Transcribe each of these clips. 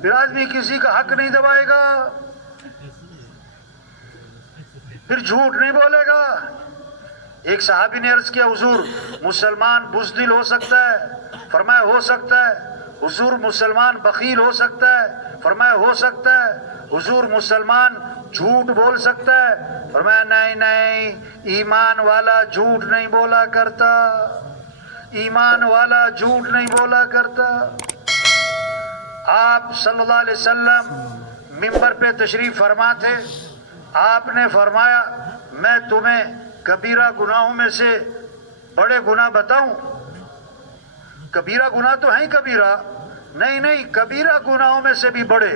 پھر آدمی کسی کا حق نہیں دبائے گا، پھر جھوٹ نہیں بولے گا۔ ایک صحابی نے عرض کیا حضور مسلمان بزدل ہو سکتا ہے؟ فرمایا ہو سکتا ہے۔ حضور مسلمان بخیل ہو سکتا ہے؟ فرمایا ہو سکتا ہے۔ حضور مسلمان جھوٹ بول سکتا ہے؟ فرمایا نہیں نہیں، ایمان والا جھوٹ نہیں بولا کرتا، ایمان والا جھوٹ نہیں بولا کرتا۔ آپ صلی اللہ علیہ وسلم منبر پہ تشریف فرما تھے، آپ نے فرمایا میں تمہیں کبیرہ گناہوں میں سے بڑے گناہ بتاؤں؟ کبیرہ گناہ تو ہیں کبیرہ، نہیں نہیں، کبیرہ گناہوں میں سے بھی بڑے،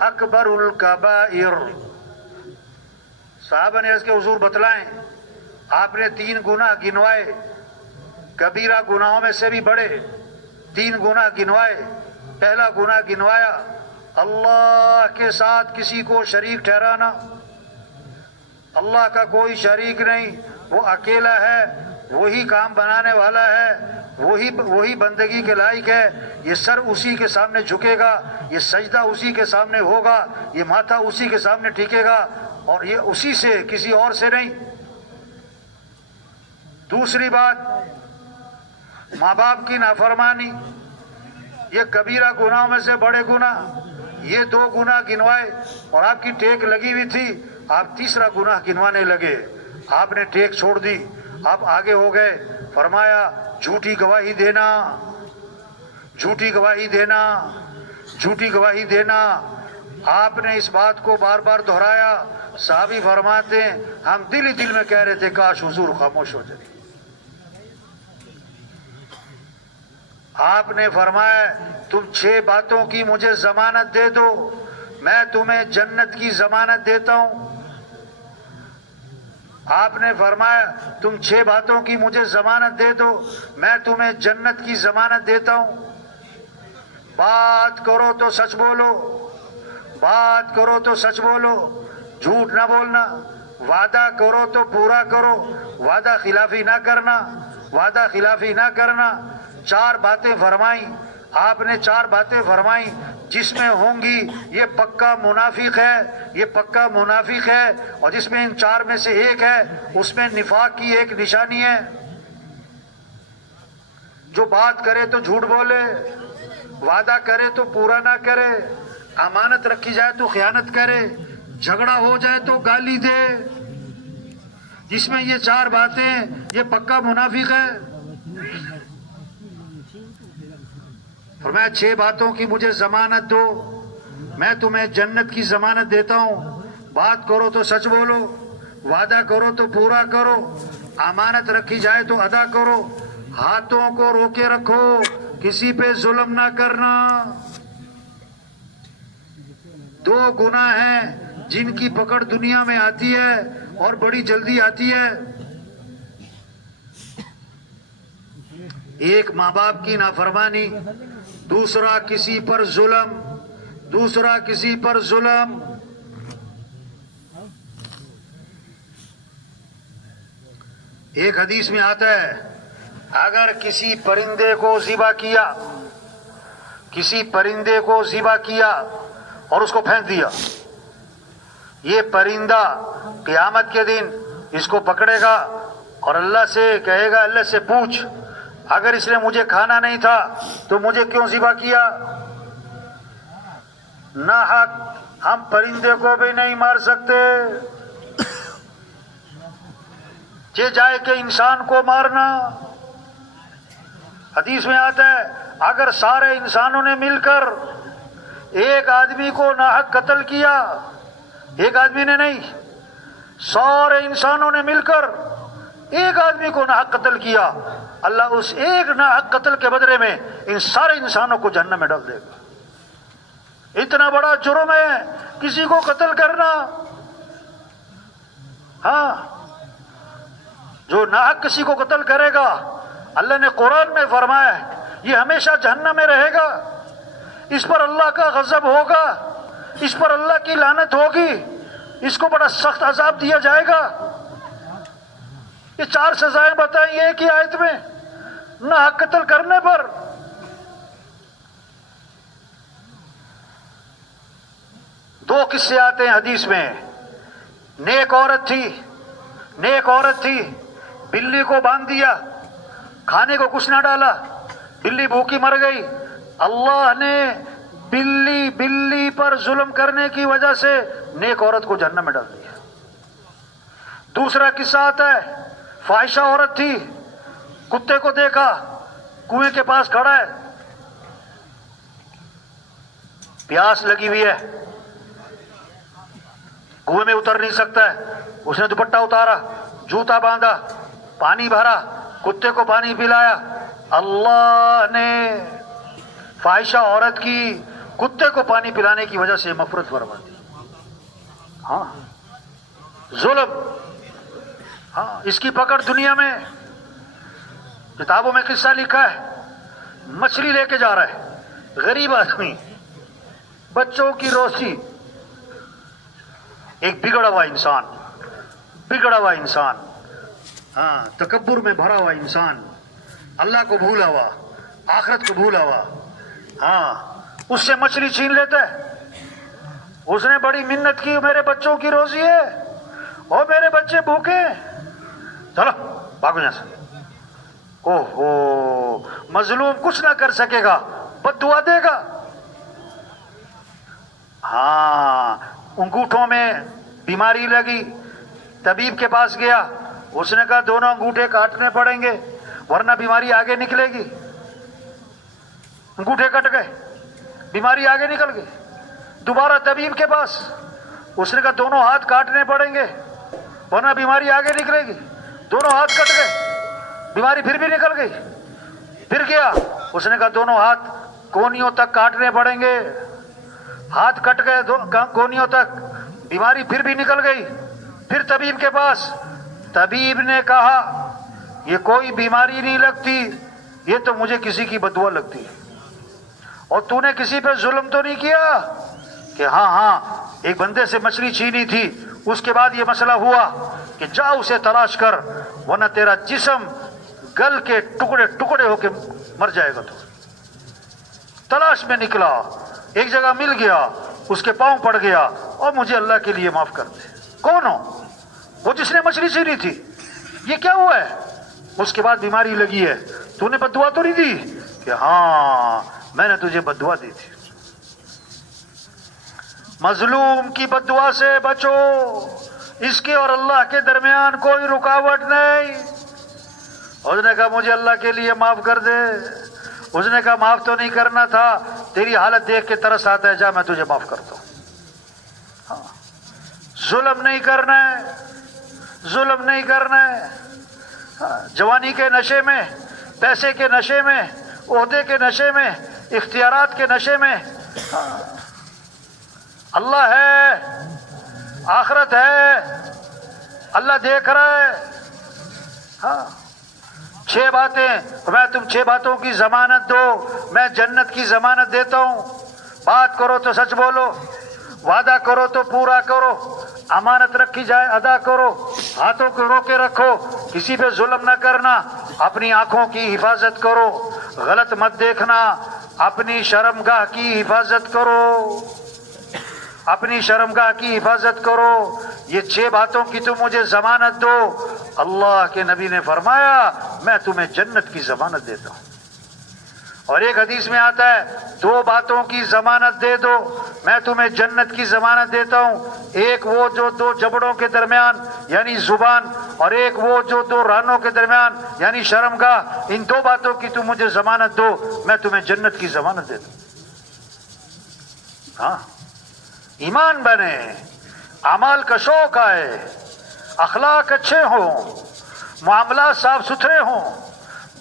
اکبر الکبائر۔ صحابہ نے عرض کیا حضور بتلائیں۔ آپ نے 3 گناہ گنوائے، کبیرہ گناہوں میں سے بھی بڑے 3 گناہ گنوائے۔ پہلا گناہ گنوایا اللہ کے ساتھ کسی کو شریک ٹھہرانا۔ اللہ کا کوئی شریک نہیں، وہ اکیلا ہے، وہی کام بنانے والا ہے، وہی بندگی کے لائق ہے۔ یہ سر اسی کے سامنے جھکے گا، یہ سجدہ اسی کے سامنے ہوگا، یہ ماتھا اسی کے سامنے ٹھیکے گا، اور یہ اسی سے، کسی اور سے نہیں۔ دوسری بات ماں باپ کی نافرمانی، یہ کبیرہ گناہوں میں سے بڑے گناہ۔ یہ 2 گناہ گنوائے اور آپ کی ٹیک لگی ہوئی تھی، آپ تیسرا گناہ گنوانے لگے، آپ نے ٹیک چھوڑ دی، آپ آگے ہو گئے۔ فرمایا جھوٹی گواہی دینا، جھوٹی گواہی دینا، جھوٹی گواہی دینا۔ آپ نے اس بات کو بار بار دہرایا۔ صحابی فرماتے ہیں ہم دل ہی دل میں کہہ رہے تھے کاش حضور خاموش ہو جائے۔ آپ نے فرمایا تم 6 باتوں کی مجھے ضمانت دے دو، میں تمہیں جنت کی ضمانت دیتا ہوں۔ آپ نے فرمایا تم 6 باتوں کی مجھے ضمانت دے دو، میں تمہیں جنت کی ضمانت دیتا ہوں۔ بات کرو تو سچ بولو، بات کرو تو سچ بولو، جھوٹ نہ بولنا۔ وعدہ کرو تو پورا کرو، وعدہ خلافی نہ کرنا، وعدہ خلافی نہ کرنا۔ 4 باتیں فرمائیں آپ نے، 4 باتیں فرمائیں جس میں ہوں گی یہ پکا منافق ہے، یہ پکا منافق ہے، اور جس میں ان 4 میں سے ایک ہے اس میں نفاق کی ایک نشانی ہے۔ جو بات کرے تو جھوٹ بولے، وعدہ کرے تو پورا نہ کرے، امانت رکھی جائے تو خیانت کرے، جھگڑا ہو جائے تو گالی دے، جس میں یہ 4 باتیں یہ پکا منافق ہے۔ فرمایا 6 باتوں کی مجھے ضمانت دو، میں تمہیں جنت کی ضمانت دیتا ہوں۔ بات کرو تو سچ بولو، وعدہ کرو تو پورا کرو، امانت رکھی جائے تو ادا کرو، ہاتھوں کو روکے رکھو، کسی پہ ظلم نہ کرنا۔ 2 گناہ ہیں جن کی پکڑ دنیا میں آتی ہے اور بڑی جلدی آتی ہے۔ ایک ماں باپ کی نافرمانی، دوسرا کسی پر ظلم، دوسرا کسی پر ظلم۔ ایک حدیث میں آتا ہے اگر کسی پرندے کو ذبح کیا، کسی پرندے کو ذبح کیا اور اس کو پھینک دیا، یہ پرندہ قیامت کے دن اس کو پکڑے گا اور اللہ سے کہے گا، اللہ سے پوچھ اگر اس نے مجھے کھانا نہیں تھا تو مجھے کیوں ذبح کیا؟ ناحق ہم پرندے کو بھی نہیں مار سکتے، یہ جائے کہ انسان کو مارنا۔ حدیث میں آتا ہے اگر سارے انسانوں نے مل کر ایک آدمی کو ناحق قتل کیا، ایک آدمی نے نہیں، سارے انسانوں نے مل کر ایک آدمی کو ناحق قتل کیا، اللہ اس ایک ناحق قتل کے بدلے میں ان سارے انسانوں کو جہنم میں ڈال دے گا۔ اتنا بڑا جرم ہے کسی کو قتل کرنا۔ ہاں، جو ناحق کسی کو قتل کرے گا، اللہ نے قرآن میں فرمایا ہے یہ ہمیشہ جہنم میں رہے گا، اس پر اللہ کا غضب ہوگا، اس پر اللہ کی لعنت ہوگی، اس کو بڑا سخت عذاب دیا جائے گا۔ یہ 4 سزائیں بتائیں ایک ہی آیت میں ناحق قتل کرنے پر۔ دو قصے آتے ہیں حدیث میں. نیک عورت تھی, بلی کو باندھ دیا, کھانے کو کچھ نہ ڈالا, بلی بھوکی مر گئی. اللہ نے بلی پر ظلم کرنے کی وجہ سے نیک عورت کو جہنم میں ڈال دیا. دوسرا قصہ آتا ہے, فاحشہ عورت تھی, کتے کو دیکھا کنویں کے پاس کھڑا ہے, پیاس لگی ہوئی ہے, کنویں میں اتر نہیں سکتا ہے. اس نے دوپٹہ اتارا, جوتا باندھا, پانی بھرا, کتے کو پانی پلایا. اللہ نے فاحشہ عورت کی کتے کو پانی پلانے کی وجہ سے مغفرت فرما دی. ہاں ظلم, ہاں اس کی پکڑ دنیا میں. کتابوں میں قصہ لکھا ہے, مچھلی لے کے جا رہا ہے غریب آدمی, بچوں کی روزی. ایک بگڑا ہوا انسان, ہاں تکبر میں بھرا ہوا انسان, اللہ کو بھولا ہوا, آخرت کو بھولا ہوا, ہاں اس سے مچھلی چھین لیتا ہے. اس نے بڑی منت کی, میرے بچوں کی روزی ہے اور میرے بچے بھوکے, چلو بھاگو یہاں سے. اوہو, مظلوم کچھ نہ کر سکے گا, بد دعا دے گا. ہاں انگوٹھوں میں بیماری لگی, طبیب کے پاس گیا, اس نے کہا دونوں انگوٹھے کاٹنے پڑیں گے ورنہ بیماری آگے نکلے گی. انگوٹھے کٹ گئے, بیماری آگے نکل گئی. دوبارہ طبیب کے پاس, اس نے کہا دونوں ہاتھ کاٹنے پڑیں گے ورنہ بیماری آگے نکلے گی. دونوں ہاتھ کٹ گئے, بیماری پھر بھی نکل گئی. پھر گیا, اس نے کہا دونوں ہاتھ کونیوں تک کاٹنے پڑیں گے. ہاتھ کٹ گئے کونیوں تک, بیماری پھر بھی نکل گئی. پھر طبیب کے پاس, طبیب نے کہا یہ کوئی بیماری نہیں لگتی, یہ تو مجھے کسی کی بددعا لگتی ہے. اور تو نے کسی پہ ظلم تو نہیں کیا؟ کہ ہاں ایک بندے سے مچھلی چھینی تھی, اس کے بعد یہ مسئلہ ہوا کہ جا اسے تلاش کر ورنہ تیرا جسم گل کے ٹکڑے ٹکڑے ہو کے مر جائے گا. تو تلاش میں نکلا, ایک جگہ مل گیا, اس کے پاؤں پڑ گیا, اور مجھے اللہ کے لیے معاف کر دے. کون ہو؟ وہ جس نے مچھلی چھینی تھی. یہ کیا ہوا ہے؟ اس کے بعد بیماری لگی ہے, تو نے بد دعا تو نہیں دی؟ کہ ہاں میں نے تجھے بد دعا دی تھی. مظلوم کی بد دعا سے بچو, اس کے اور اللہ کے درمیان کوئی رکاوٹ نہیں. اس نے کہا مجھے اللہ کے لیے معاف کر دے. اس نے کہا معاف تو نہیں کرنا تھا, تیری حالت دیکھ کے ترس آتا ہے, جا میں تجھے معاف کرتا ہوں. ہاں ظلم نہیں کرنا ہے, ظلم نہیں کرنا ہے. جوانی کے نشے میں, پیسے کے نشے میں, عہدے کے نشے میں, اختیارات کے نشے میں, اللہ ہے, آخرت ہے, اللہ دیکھ رہا ہے. ہاں 6 باتیں, میں تم 6 باتوں کی ضمانت دو, میں جنت کی ضمانت دیتا ہوں. بات کرو تو سچ بولو, وعدہ کرو تو پورا کرو, امانت رکھی جائے ادا کرو, ہاتھوں کو روکے رکھو, کسی پہ ظلم نہ کرنا, اپنی آنکھوں کی حفاظت کرو, غلط مت دیکھنا, اپنی شرمگاہ کی حفاظت کرو, اپنی شرمگاہ کی حفاظت کرو. یہ 6 باتوں کی تم مجھے ضمانت دو. اللہ کے نبی نے فرمایا میں تمہیں جنت کی ضمانت دیتا ہوں. اور ایک حدیث میں آتا ہے 2 باتوں کی ضمانت دے دو, میں تمہیں جنت کی ضمانت دیتا ہوں. ایک وہ جو 2 جبڑوں کے درمیان یعنی زبان, اور ایک وہ جو 2 رانوں کے درمیان یعنی شرمگاہ. ان 2 باتوں کی تم مجھے ضمانت دو, میں تمہیں جنت کی ضمانت دیتا ہوں. ہاں ایمان بنے, اعمال کا شوق آئے, اخلاق اچھے ہوں, معاملات صاف ستھرے ہوں.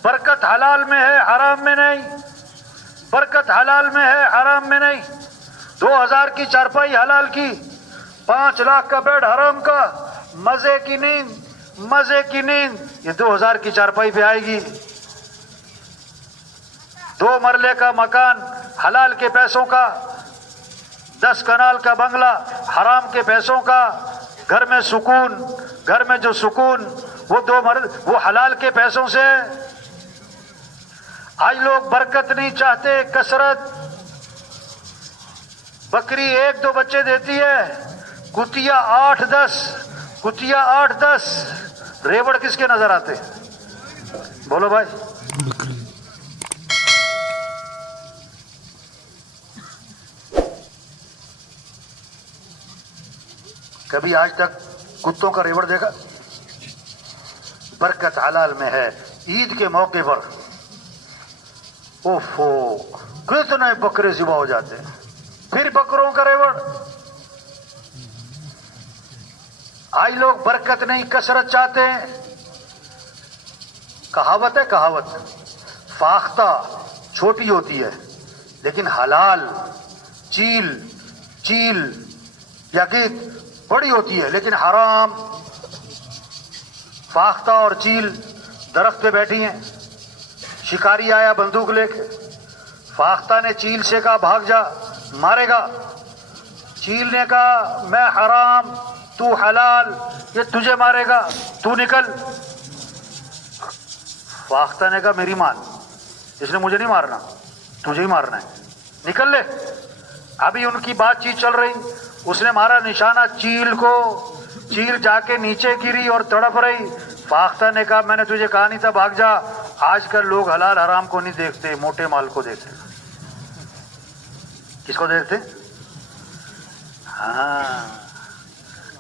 برکت حلال میں ہے, حرام میں نہیں. برکت حلال میں ہے, حرام میں نہیں. 2000 کی چارپائی حلال کی, 5 لاکھ کا بیڈ حرام کا, مزے کی نیند, یہ 2000 کی چارپائی پہ آئے گی. 2 مرلے کا مکان حلال کے پیسوں کا, 10 کنال کا بنگلہ حرام کے پیسوں کا. گھر میں سکون, گھر میں جو سکون وہ حلال کے پیسوں سے. آج لوگ برکت نہیں چاہتے, کثرت. بکری 1-2 بچے دیتی ہے، کتیا 8-10، کتیا 8-10، ریوڑ کس کے نظر آتے؟ بولو بھائی. کبھی آج تک کتوں کا ریوڑ دیکھا؟ برکت حلال میں ہے. عید کے موقع پر اوفو کتنے بکرے ذبح ہو جاتے ہیں. پھر بکروں کا ریوڑ. آج لوگ برکت نہیں کثرت چاہتے ہیں. کہاوت ہے، کہاوت، فاختہ چھوٹی ہوتی ہے لیکن حلال چیل یا گیت بڑی ہوتی ہے لیکن حرام. فاختہ اور چیل درخت پہ بیٹھی ہیں. شکاری آیا بندوق لے کے. فاختہ نے چیل سے کہا بھاگ جا، مارے گا. چیل نے کہا میں حرام تو حلال، یہ تجھے مارے گا، تو نکل. فاختہ نے کہا میری مان، اس نے مجھے نہیں مارنا، تجھے ہی مارنا ہے، نکل لے. ابھی ان کی بات چیت چل رہی، اس نے مارا نشانہ چیل کو. چیل جا کے نیچے گری اور تڑپ رہی. فاختہ نے کہا میں نے تجھے کہا نہیں تھا بھاگ جا. آج کل لوگ حلال حرام کو نہیں دیکھتے، موٹے مال کو دیکھتے. کس کو دیکھتے؟ ہاں،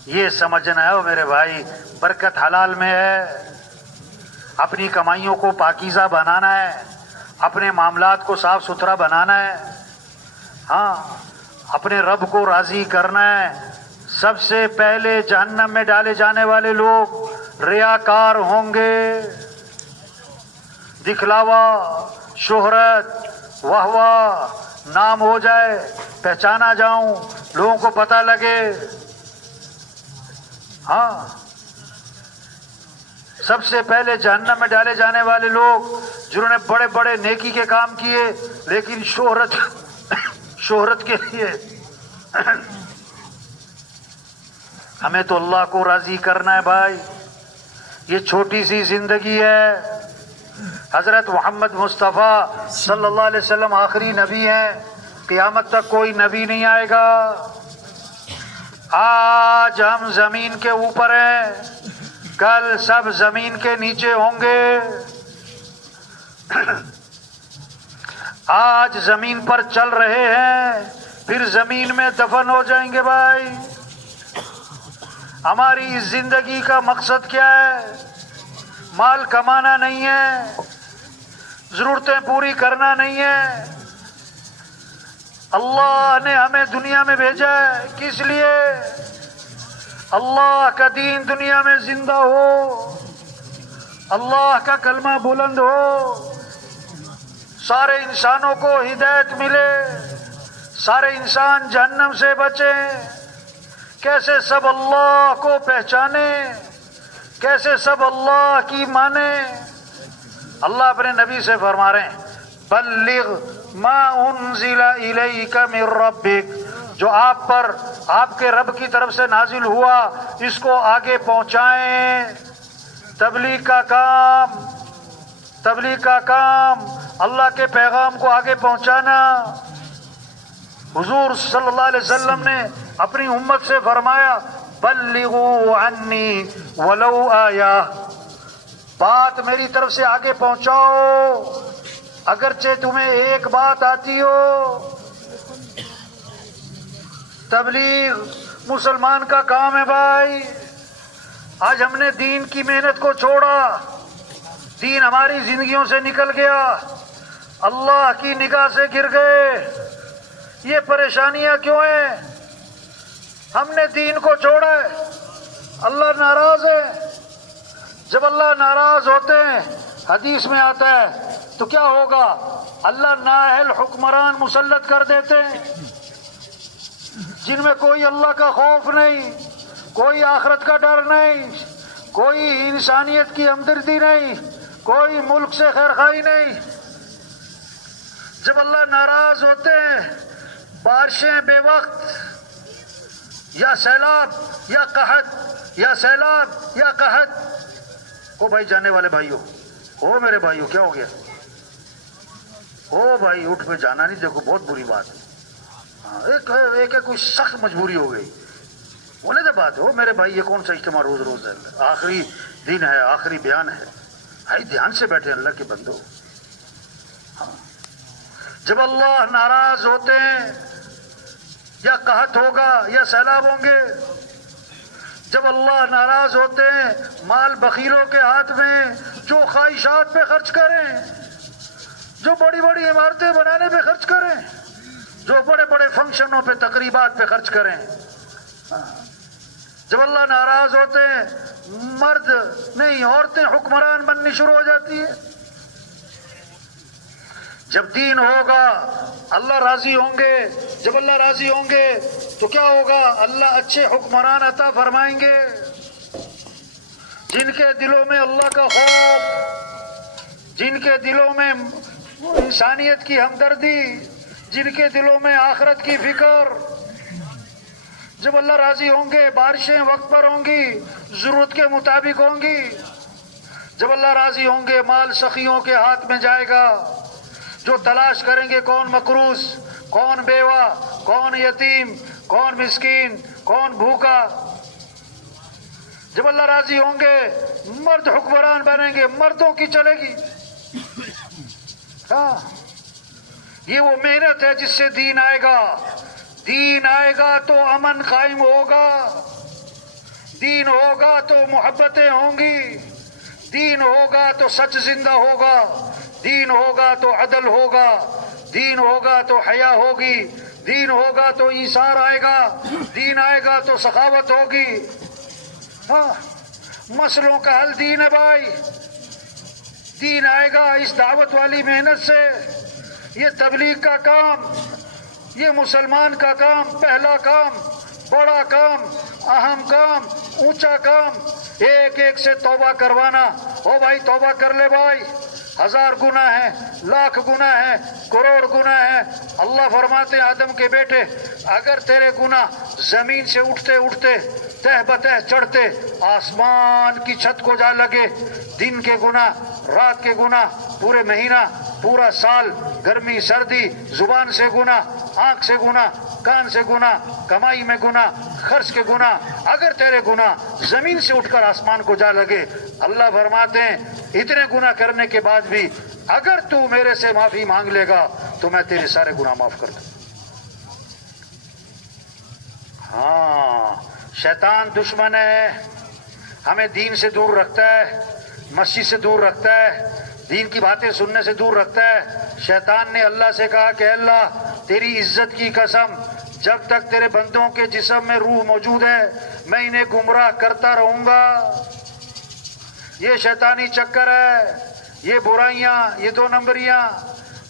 یہ سمجھنا ہے میرے بھائی، برکت حلال میں ہے. اپنی کمائیوں کو پاکیزہ بنانا ہے، اپنے معاملات کو صاف ستھرا بنانا ہے. ہاں، اپنے رب کو راضی کرنا ہے. سب سے پہلے جہنم میں ڈالے جانے والے لوگ ریاکار ہوں گے. دکھلاوا، شہرت، واہ واہ، نام ہو جائے، پہچانا جاؤں، لوگوں کو پتہ لگے. ہاں، سب سے پہلے جہنم میں ڈالے جانے والے لوگ جنہوں نے بڑے بڑے نیکی کے کام کیے لیکن شہرت کے لیے. ہمیں تو اللہ کو راضی کرنا ہے بھائی. یہ چھوٹی سی زندگی ہے. حضرت محمد مصطفیٰ صلی اللہ علیہ وسلم آخری نبی ہیں. قیامت تک کوئی نبی نہیں آئے گا. آج ہم زمین کے اوپر ہیں، کل سب زمین کے نیچے ہوں گے. آج زمین پر چل رہے ہیں، پھر زمین میں دفن ہو جائیں گے بھائی. ہماری اس زندگی کا مقصد کیا ہے؟ مال کمانا نہیں ہے، ضرورتیں پوری کرنا نہیں ہے. اللہ نے ہمیں دنیا میں بھیجا ہے کس لیے؟ اللہ کا دین دنیا میں زندہ ہو، اللہ کا کلمہ بلند ہو، سارے انسانوں کو ہدایت ملے، سارے انسان جہنم سے بچیں. کیسے سب اللہ کو پہچانے، کیسے سب اللہ کی مانے. اللہ اپنے نبی سے فرما رہے ہیں بلغ ما انزل الیک من ربک، جو آپ پر آپ کے رب کی طرف سے نازل ہوا اس کو آگے پہنچائیں. تبلیغ کا کام اللہ کے پیغام کو آگے پہنچانا. حضور صلی اللہ علیہ وسلم نے اپنی امت سے فرمایا بلغوا عنی ولو آیہ، بات میری طرف سے آگے پہنچاؤ اگرچہ تمہیں ایک بات آتی ہو. تبلیغ مسلمان کا کام ہے بھائی. آج ہم نے دین کی محنت کو چھوڑا، دین ہماری زندگیوں سے نکل گیا، اللہ کی نگاہ سے گر گئے. یہ پریشانیاں کیوں ہیں؟ ہم نے دین کو چھوڑا ہے. اللہ ناراض ہے. جب اللہ ناراض ہوتے ہیں حدیث میں آتا ہے تو کیا ہوگا؟ اللہ نااہل حکمران مسلط کر دیتے ہیں جن میں کوئی اللہ کا خوف نہیں، کوئی آخرت کا ڈر نہیں، کوئی انسانیت کی ہمدردی نہیں، کوئی ملک سے خیرخواہی نہیں. جب اللہ ناراض ہوتے ہیں بارشیں بے وقت، یا سیلاب یا قحط، یا سیلاب یا قحط. او بھائی جانے والے بھائیوں، او میرے بھائیوں، کیا ہو گیا؟ او بھائی اٹھ پہ جانا نہیں، دیکھو بہت بری بات ہے. ایک کوئی سخت مجبوری ہو گئی، وہ نہیں بات ہو میرے بھائی، یہ کون سا اجتماع روز روز ہے؟ آخری دن ہے، آخری بیان ہے، بھائی دھیان سے بیٹھے اللہ کے بندو۔ جب اللہ ناراض ہوتے ہیں یا قحط ہوگا یا سیلاب ہوں گے، جب اللہ ناراض ہوتے ہیں مال بخیلوں کے ہاتھ میں، جو خواہشات پہ خرچ کریں، جو بڑی بڑی عمارتیں بنانے پہ خرچ کریں، جو بڑے بڑے فنکشنوں پہ تقریبات پہ خرچ کریں، جب اللہ ناراض ہوتے ہیں مرد نہیں عورتیں حکمران بننی شروع ہو جاتی ہے۔ جب دین ہوگا اللہ راضی ہوں گے، جب اللہ راضی ہوں گے تو کیا ہوگا؟ اللہ اچھے حکمران عطا فرمائیں گے، جن کے دلوں میں اللہ کا خوف، جن کے دلوں میں انسانیت کی ہمدردی، جن کے دلوں میں آخرت کی فکر۔ جب اللہ راضی ہوں گے بارشیں وقت پر ہوں گی، ضرورت کے مطابق ہوں گی۔ جب اللہ راضی ہوں گے مال سخیوں کے ہاتھ میں جائے گا، جو تلاش کریں گے کون مقروض، کون بیوہ، کون یتیم، کون مسکین، کون بھوکا۔ جب اللہ راضی ہوں گے مرد حکمران بنیں گے، مردوں کی چلے گی۔ ہاں یہ وہ محنت ہے جس سے دین آئے گا۔ دین آئے گا تو امن قائم ہوگا، دین ہوگا تو محبتیں ہوں گی، دین ہوگا تو سچ زندہ ہوگا، دین ہوگا تو عدل ہوگا، دین ہوگا تو حیا ہوگی، دین ہوگا تو ایثار آئے گا، دین آئے گا تو سخاوت ہوگی۔ ہاں مسئلوں کا حل دین ہے بھائی، دین آئے گا اس دعوت والی محنت سے۔ یہ تبلیغ کا کام، یہ مسلمان کا کام، پہلا کام، بڑا کام، اہم کام، اونچا کام، ایک ایک سے توبہ کروانا۔ او بھائی توبہ کر لے بھائی، 1000 گناہ ہیں، لاکھ گناہ ہیں، کروڑ گناہ ہیں۔ اللہ فرماتے ہیں آدم کے بیٹے اگر تیرے گناہ زمین سے اٹھتے اٹھتے تہ بتہ چڑھتے آسمان کی چھت کو جا لگے، دن کے گناہ، رات کے گناہ، پورے مہینہ، پورا سال، گرمی سردی، زبان سے گناہ، آنکھ سے گناہ، کان سے گناہ، کمائی میں گناہ، خرچ کے گناہ، اگر تیرے گناہ زمین سے اٹھ کر آسمان کو جا لگے، اللہ فرماتے ہیں اتنے گناہ کرنے کے بعد بھی اگر تو میرے سے معافی مانگ لے گا تو میں تیرے سارے گناہ معاف کر دوں۔ ہاں شیطان دشمن ہے، ہمیں دین سے دور رکھتا ہے، مسجد سے دور رکھتا ہے، دین کی باتیں سننے سے دور رکھتا ہے۔ شیطان نے اللہ سے کہا کہ اللہ تیری عزت کی قسم، جب تک تیرے بندوں کے جسم میں روح موجود ہے میں انہیں گمراہ کرتا رہوں گا۔ یہ شیطانی چکر ہے، یہ برائیاں، یہ 2 نمبریاں،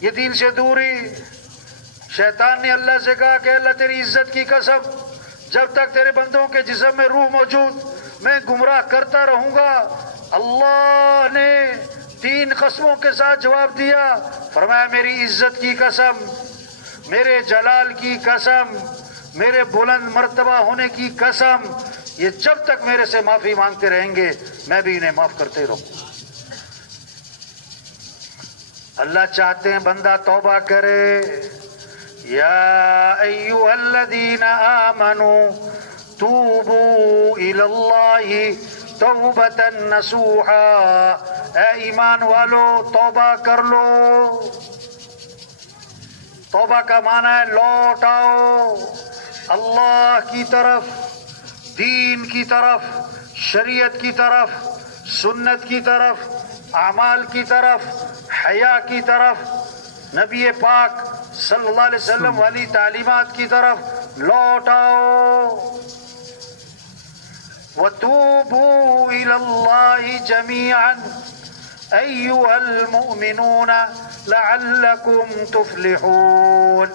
یہ دین سے دوری۔ شیطان نے اللہ سے کہا کہ اللہ تیری عزت کی قسم، جب تک تیرے بندوں کے جسم میں روح موجود میں گمراہ کرتا رہوں گا۔ اللہ نے 3 قسموں کے ساتھ جواب دیا، فرمایا میری عزت کی قسم، میرے جلال کی قسم، میرے بلند مرتبہ ہونے کی قسم، یہ جب تک میرے سے معافی مانگتے رہیں گے میں بھی انہیں معاف کرتے رہوں۔ اللہ چاہتے ہیں بندہ توبہ کرے۔ یا ایھا الذین آمنوا توبوا الی اللہ توبۃ نصوحا، اے ایمان والو توبہ کر لو۔ توبہ کا معنی ہے لوٹ آؤ اللہ کی طرف، دین کی طرف، شریعت کی طرف، سنت کی طرف، اعمال کی طرف، حیا کی طرف، نبی پاک صلی اللہ علیہ وسلم والی تعلیمات کی طرف لوٹ آؤ۔ وَتُوبُوا إِلَى اللَّهِ جَمِيعًا أَيُّهَا الْمُؤْمِنُونَ لَعَلَّكُمْ تُفْلِحُونَ،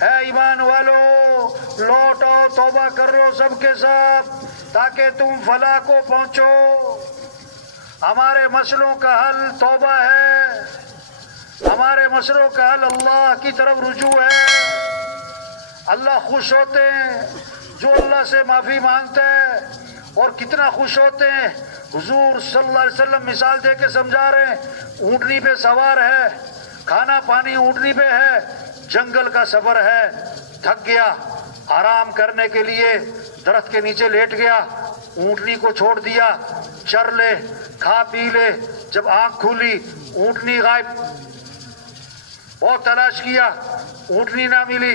اے ایمان والو لوٹ آؤ، توبہ کر لو سب کے ساتھ تاکہ تم فلاح کو پہنچو۔ ہمارے مسئلوں کا حل توبہ ہے، ہمارے مسئلوں کا حل اللہ کی طرف رجوع ہے۔ اللہ خوش ہوتے ہیں جو اللہ سے معافی مانگتا ہے، اور کتنا خوش ہوتے ہیں۔ حضور صلی اللہ علیہ وسلم مثال دے کے سمجھا رہے ہیں، اونٹنی پہ سوار ہے، کھانا پانی اونٹنی پہ ہے، جنگل کا سفر ہے، تھک گیا، آرام کرنے کے لیے درخت کے نیچے لیٹ گیا، اونٹنی کو چھوڑ دیا، چر لے، کھا پی لے۔ جب آنکھ کھولی اونٹنی غائب، بہت تلاش کیا، اونٹنی نہ ملی۔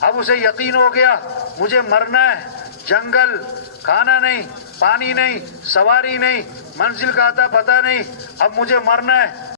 اب اسے یقین ہو گیا مجھے مرنا ہے، جنگل، کھانا نہیں، پانی نہیں، سواری نہیں، منزل کا آتا پتہ نہیں، اب مجھے مرنا ہے۔